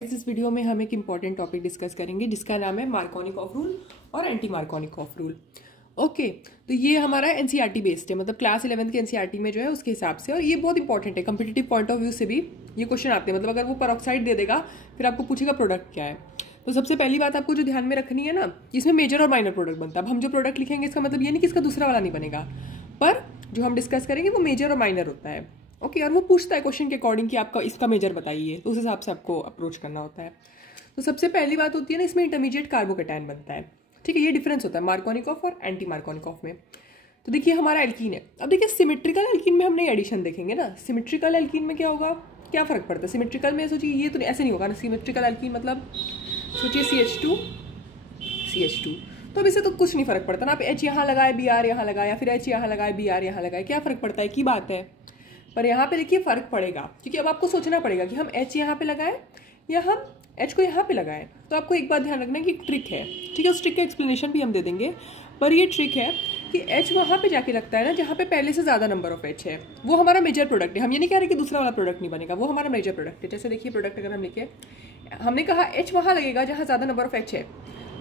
इस वीडियो में हम एक इम्पॉर्टेंट टॉपिक डिस्कस करेंगे जिसका नाम है मार्कोनिकॉफ रूल और एंटी मार्कोनिकॉफ रूल। ओके, तो ये हमारा एनसीईआरटी बेस्ड है, मतलब क्लास 11th के एनसीईआरटी में जो है उसके हिसाब से, और ये बहुत इंपॉर्टेंट है कम्पिटिटिव पॉइंट ऑफ व्यू से भी ये क्वेश्चन आते हैं। मतलब अगर वो परऑक्साइड दे देगा फिर आपको पूछेगा प्रोडक्ट क्या है। तो सबसे पहली बात आपको जो ध्यान में रखनी है ना, इसमें मेजर और माइनर प्रोडक्ट बनता है। अब हम जो प्रोडक्ट लिखेंगे इसका मतलब ये नहीं कि इसका दूसरा वाला नहीं बनेगा, पर जो हम डिस्कस करेंगे वो मेजर और माइनर होता है। ओके, और वो पूछता है क्वेश्चन के अकॉर्डिंग कि आपका इसका मेजर बताइए, तो उस हिसाब से आपको अप्रोच करना होता है। तो सबसे पहली बात होती है ना, इसमें इंटरमीडिएट कार्बोकैटायन बनता है। ठीक है, ये डिफरेंस होता है मार्कोनिकॉफ और एंटी मार्कोनिकॉफ में। तो देखिए हमारा एल्कीन है। अब देखिए सिमेट्रिकल एल्कीन में हमने एडिशन देखेंगे ना, सिमेट्रिकल एल्कीन में क्या होगा, क्या फर्क पड़ता है। सिमेट्रिकल में सोचिए ये तो ऐसे नहीं होगा ना, सिमेट्रिकल एल्कीन मतलब सोचिए CH2 तो अब इससे तो कुछ नहीं फर्क पड़ता ना, आप H यहाँ लगाए Br यहाँ लगाए, या फिर H यहाँ लगाए Br यहाँ लगाए, क्या फर्क पड़ता है की बात है। पर यहाँ पे देखिए फर्क पड़ेगा, क्योंकि अब आपको सोचना पड़ेगा कि हम H यहाँ पे लगाएं या हम H को यहाँ पे लगाएं। तो आपको एक बात ध्यान रखना है कि एक ट्रिक है, ठीक है, उस ट्रिक का एक्सप्लेनेशन भी हम दे देंगे। पर ये ट्रिक है कि H वहाँ पे जाके लगता है ना जहाँ पे पहले से ज़्यादा नंबर ऑफ H है, वो हमारा मेजर प्रोडक्ट है। हम ये नहीं कह रहे कि दूसरा वाला प्रोडक्ट नहीं बनेगा, वो हमारा मेजर प्रोडक्ट है। जैसे देखिए प्रोडक्ट अगर हम लिखे, हमने कहा H वहाँ लगेगा जहाँ ज़्यादा नंबर ऑफ H है,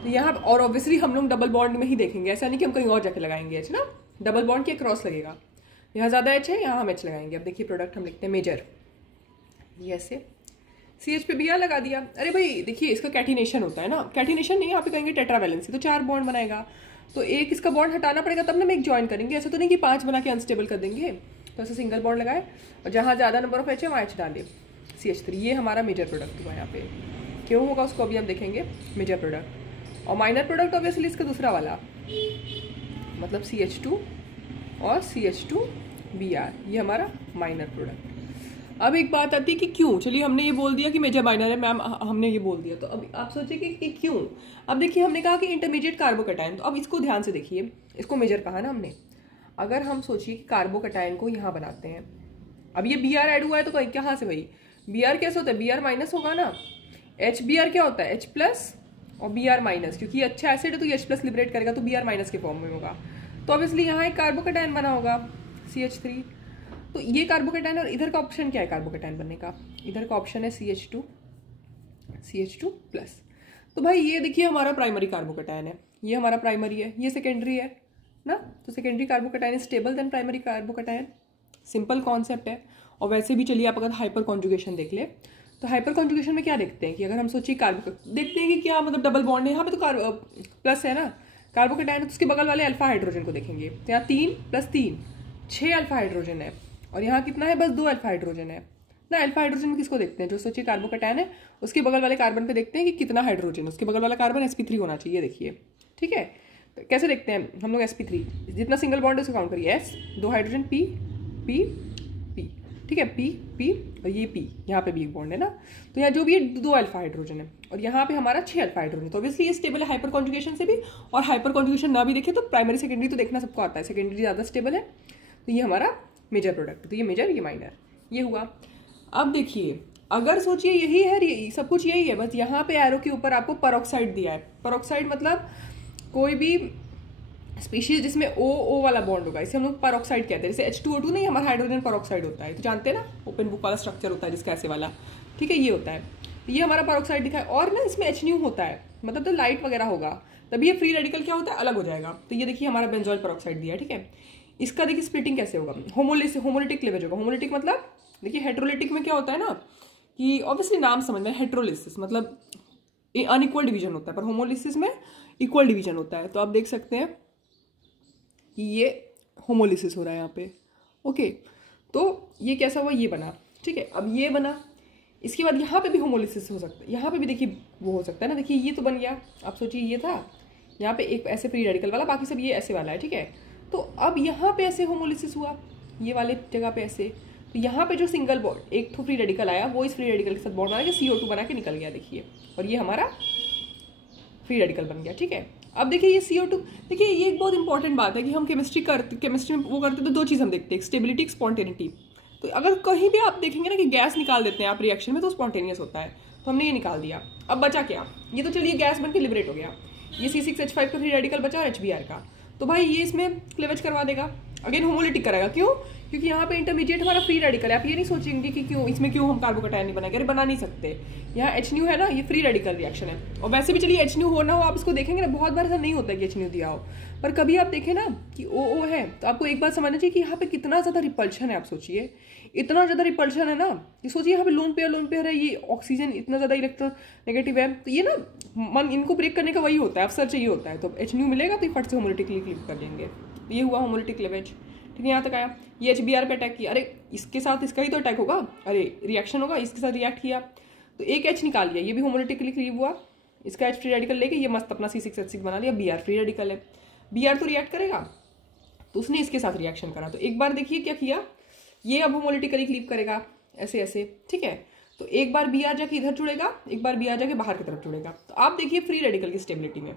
तो यहाँ और ऑब्वियसली हम लोग डबल बॉन्ड में ही देखेंगे, ऐसा नहीं कि हम कहीं और जाके लगाएंगे H ना, डबल बॉन्ड के क्रॉस लगेगा। यहाँ ज़्यादा H है, यहाँ हम H लगाएंगे। अब देखिए प्रोडक्ट हम लिखते हैं मेजर, ये ऐसे CH पे Br लगा दिया। अरे भाई देखिए इसका कैटिनेशन होता है ना, कैटिनेशन नहीं, यहाँ पे कहेंगे टेट्रावैलेंसी, तो 4 बॉन्ड बनाएगा, तो एक इसका बॉन्ड हटाना पड़ेगा तब ना हम एक ज्वाइन करेंगे। ऐसा तो नहीं कि 5 बना के अनस्टेबल कर देंगे। तो ऐसे सिंगल बॉन्ड लगाए और जहाँ ज़्यादा नंबर ऑफ H है वहाँ H डाले, CH3। ये हमारा मेजर प्रोडक्ट हुआ। यहाँ पे क्यों होगा उसको अभी हम देखेंगे, मेजर प्रोडक्ट। और माइनर प्रोडक्ट ऑब्वियसली इसका दूसरा वाला, मतलब CH2 और CH2Br, ये हमारा माइनर प्रोडक्ट। अब एक बात आती है कि क्यों, चलिए हमने ये बोल दिया कि मेजर माइनर है मैम, हमने ये बोल दिया, तो अब आप सोचिए कि क्यों। अब देखिए हमने कहा कि इंटरमीडिएट कार्बोकैटायन, तो अब इसको ध्यान से देखिए, इसको मेजर कहा ना हमने। अगर हम सोचिए कि कार्बोकैटायन को यहाँ बनाते हैं, अब ये Br ऐड हुआ है तो कहाँ से भाई, Br कैसे होता है, Br माइनस होगा ना। HBr क्या होता है, H प्लस और Br माइनस, क्योंकि अच्छा एसिड है तो ये H प्लस लिबरेट करेगा तो Br माइनस के फॉर्म में होगा। तो ऑब्वियसली यहाँ एक कार्बोकैटायन बना होगा CH3। तो ये कार्बोकैटायन, और इधर का ऑप्शन क्या है कार्बोकैटायन बनने का, इधर का ऑप्शन है CH2 प्लस। तो भाई ये देखिए हमारा प्राइमरी कार्बोकैटायन है, ये हमारा प्राइमरी है, ये सेकेंडरी है ना। तो secondary carbocation is stable then primary carbocation, simple concept है। और वैसे भी चलिए आप अगर हाइपर कॉन्जुगेशन देख ले, तो हाइपर कॉन्जुगेशन में क्या देखते हैं कि अगर हम सोचिए देखते हैं कि क्या मतलब डबल बॉन्ड है, यहाँ पे तो प्लस है ना कार्बोकैटायन, तो उसके बगल वाले अल्फा हाइड्रोजन को देखेंगे, तो यहाँ 3 + 3 6 अल्फा हाइड्रोजन है, और यहाँ कितना है, बस 2 अल्फा हाइड्रोजन है ना। अल्फा हाइड्रोजन में किसको देखते हैं, जो सोचिए कार्बोकैटायन है उसके बगल वाले कार्बन पे देखते हैं कि कितना हाइड्रोजन है, उसके बगल वाला कार्बन sp3 होना चाहिए। देखिए ठीक है, तो कैसे देखते हैं हम लोग, sp3 जितना सिंगल बॉन्ड है उसको काउंट करिए, S 2 hydrogen P P P, ठीक है, P P और ये P, यहाँ पे भी एक बॉन्ड है ना। तो यहाँ जो भी 2 अल्फा हाइड्रोजन है, और यहाँ पे हमारा 6 अल्फा हाइड्रोजन। तो ऑब्वियसली ये स्टेबल है हाइपर कॉन्जुगेशन से भी, और हाइपर कॉन्जुगेशन ना भी देखे तो प्राइमरी सेकेंडरी तो देखना सबको आता है, सेकेंडरी ज़्यादा स्टेबल है। तो ये हमारा मेजर प्रोडक्ट, तो ये मेजर ये माइनर, ये हुआ। अब देखिए अगर सोचिए यही है, सब कुछ यही है, बस यहाँ पे एरो के ऊपर आपको परऑक्साइड दिया है। परऑक्साइड मतलब कोई भी स्पीशीज जिसमें O वाला बॉन्ड होगा, इसे हम लोग परऑक्साइड कहते हैं। जैसे H2O2 नहीं, हमारा हाइड्रोजन परऑक्साइड होता है, तो जानते हैं ना, ओपन बुक वाला स्ट्रक्चर होता है जिसका ऐसे वाला, ठीक है, ये होता है। ये हमारा परऑक्साइड दिखा है, और ना इसमें H होता है, मतलब तो लाइट वगैरह होगा, तभी ये फ्री रेडिकल क्या होता है, अलग हो जाएगा। तो ये देखिए हमारा बेंजोइल परऑक्साइड दिया है, ठीक है। इसका देखिए स्प्लिटिंग कैसे होगा, होमोलिटिक क्लीवेज होगा। होमोलिटिक मतलब देखिए हेट्रोलिटिक में क्या होता है ना, कि ऑब्वियसली नाम समझ में, हेट्रोलिसिस मतलब अनइक्वल डिवीजन होता है, पर होमोलिसिस में इक्वल डिवीजन होता है। तो आप देख सकते हैं कि ये होमोलिसिस हो रहा है यहाँ पे। ओके, तो ये कैसा हुआ, ये बना, ठीक है। अब ये बना, इसके बाद यहाँ पे भी होमोलिसिस हो सकता है, यहाँ पे भी देखिए वो हो सकता है ना। देखिए ये तो बन गया, आप सोचिए ये था, यहाँ पे एक ऐसे फ्री रेडिकल वाला, बाकी सब ये ऐसे वाला है, ठीक है। तो अब यहाँ पे ऐसे होमोलिसिस हुआ, ये वाले जगह पे ऐसे, तो यहाँ पे जो सिंगल बॉन्ड एक तो फ्री रेडिकल आया, वो इस फ्री रेडिकल के साथ बॉन्ड बना के CO2 बना के निकल गया, देखिए, और ये हमारा फ्री रेडिकल बन गया, ठीक है। अब देखिए ये CO2, देखिए ये एक बहुत इंपॉर्टेंट बात है कि हम केमिस्ट्री में वो करते तो 2 चीज़ हम देखते हैं, स्टेबिलिटी, स्पॉन्टेनिटी। तो अगर कहीं भी आप देखेंगे ना कि गैस निकाल देते हैं आप रिएक्शन में, तो स्पॉन्टेनियस होता है, तो हमने ये निकाल दिया। अब बचा क्या, ये तो चलिए गैस बन के लिबरेट हो गया, ये C6H5 का फ्री रेडिकल बचा और HBr का, तो भाई ये इसमें क्लीवेज करवा देगा, अगेन होमोलिटिक कराएगा। क्यों? क्योंकि यहाँ पे इंटरमीडिएट हमारा फ्री रेडिकल है। आप ये नहीं सोचेंगे कि क्यों इसमें क्यों हम कार्बोकैटायन नहीं बनाएंगे, अरे बना नहीं सकते। यहाँ HNU है ना, ये फ्री रेडिकल रिएक्शन है। और वैसे भी चलिए HNU हो ना हो, आप इसको देखेंगे ना, बहुत बार ऐसा नहीं होता कि HNU दिया हो, पर कभी आप देखें ना कि OO है तो आपको एक बात समझना चाहिए कि यहाँ पे कितना ज़्यादा रिपल्शन है। आप सोचिए इतना ज़्यादा रिपल्शन है ना, कि सोचिए यहाँ पे लोन पेयर है, ये ऑक्सीजन इतना ज़्यादा इलेक्ट्रोनेगेटिव है, तो ये ना मन इनको ब्रेक करने का वही होता है, अवसर चाहिए होता है। तो HNU मिलेगा तो ये फट से होमोलिटिकली क्लिक कर लेंगे। ये हुआ होमोलिटिक क्लीवेज। ठीक है, यहाँ तक आया। ये HBr पे अटैक किया, अरे इसके साथ इसका ही तो अटैक होगा, अरे रिएक्शन होगा, इसके साथ रिएक्ट किया तो एक H निकाल लिया, ये भी होमोलिटिकली क्लीव हुआ। इसका H फ्री रेडिकल लेके ये मस्त अपना C6H6 बना लिया। Br फ्री रेडिकल है, Br तो रिएक्ट करेगा, तो उसने इसके साथ रिएक्शन करा। तो एक बार देखिए क्या किया, ये अब होमोलिटिकली क्लीव करेगा ऐसे ऐसे। ठीक है, तो एक बार Br जाके इधर जुड़ेगा, एक बार Br जाके बाहर की तरफ जुड़ेगा। तो आप देखिए फ्री रेडिकल की स्टेबिलिटी में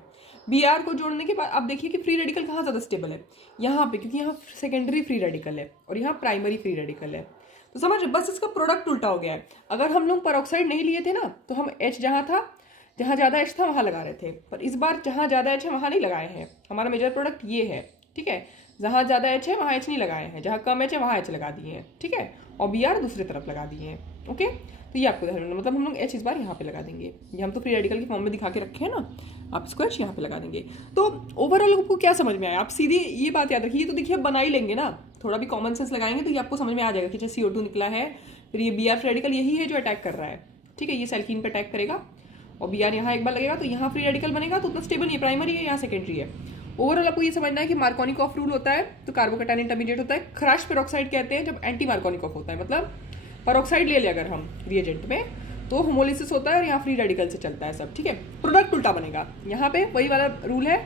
Br को जोड़ने के बाद आप देखिए कि फ्री रेडिकल कहाँ ज़्यादा स्टेबल है, यहाँ पे, क्योंकि यहाँ सेकेंडरी फ्री रेडिकल है और यहाँ प्राइमरी फ्री रेडिकल है। तो समझ, बस इसका प्रोडक्ट उल्टा हो गया है। अगर हम लोग पेरोक्साइड नहीं लिए थे ना, तो हम H जहाँ था, जहाँ ज़्यादा H था वहाँ लगा रहे थे, पर इस बार जहाँ ज़्यादा H है वहाँ नहीं लगाए हैं। हमारा मेजर प्रोडक्ट ये है। ठीक है, जहाँ ज़्यादा H है वहाँ H नहीं लगाए हैं, जहाँ कम H है वहाँ H लगा दिए हैं। ठीक है, और Br दूसरी तरफ लगा दिए हैं। ओके, तो ये आपको ध्यान रखना, मतलब हम लोग H इस बार यहाँ पे लगा देंगे। ये हम तो फ्री रेडिकल की फॉर्म में दिखा के रखे हैं ना, आप इसको H यहाँ पे लगा देंगे। तो ओवरऑल आपको क्या समझ में आया? आप सीधी ये बात याद रखिए, तो देखिए आप बना ही लेंगे ना, थोड़ा भी कॉमन सेंस लगाएंगे तो ये आपको समझ में आ जाएगा कि जैसे CO2 निकला है, फिर ये Br फ्री रेडिकल यही है जो अटैक कर रहा है। ठीक है, ये सेल्कीन पे अटैक करेगा और Br यहाँ एक बार लगेगा तो यहाँ फ्री रेडिकल बनेगा, तो उतना स्टेबल नहीं है, प्राइमरी है, यहाँ सेकेंडरी है। ओवरऑल आपको ये समझना है कि मार्कोनिकॉफ रूल होता है तो कार्बोकैटायन इंटरमीडिएट होता है। खराश पेरोक्साइड कहते हैं जब एंटी मार्कोनिकॉफ होता है, मतलब पेरोक्साइड ले अगर हम रिएजेंट में तो होमोलिसिस होता है और यहाँ फ्री रेडिकल से चलता है सब। ठीक है, प्रोडक्ट उल्टा बनेगा। यहाँ पे वही वाला रूल है,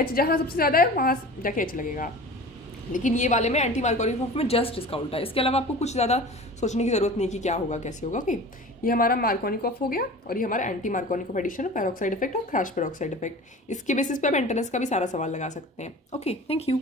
H जहाँ सबसे ज़्यादा है वहाँ जाके H लगेगा, लेकिन ये वाले में एंटी मार्कोनिकॉफ में जस्ट इसका उल्टा है। इसके अलावा आपको कुछ ज़्यादा सोचने की जरूरत नहीं कि क्या होगा कैसे होगा। ओके, ये हमारा मार्कोनिकॉफ हो गया और ये हमारा anti Markovnikov addition, peroxide effect और खराश पेरोक्साइड इफेक्ट। इसके बेसिस पे आप एंटेनेस का भी सारा सवाल लगा सकते हैं। Okay, thank you.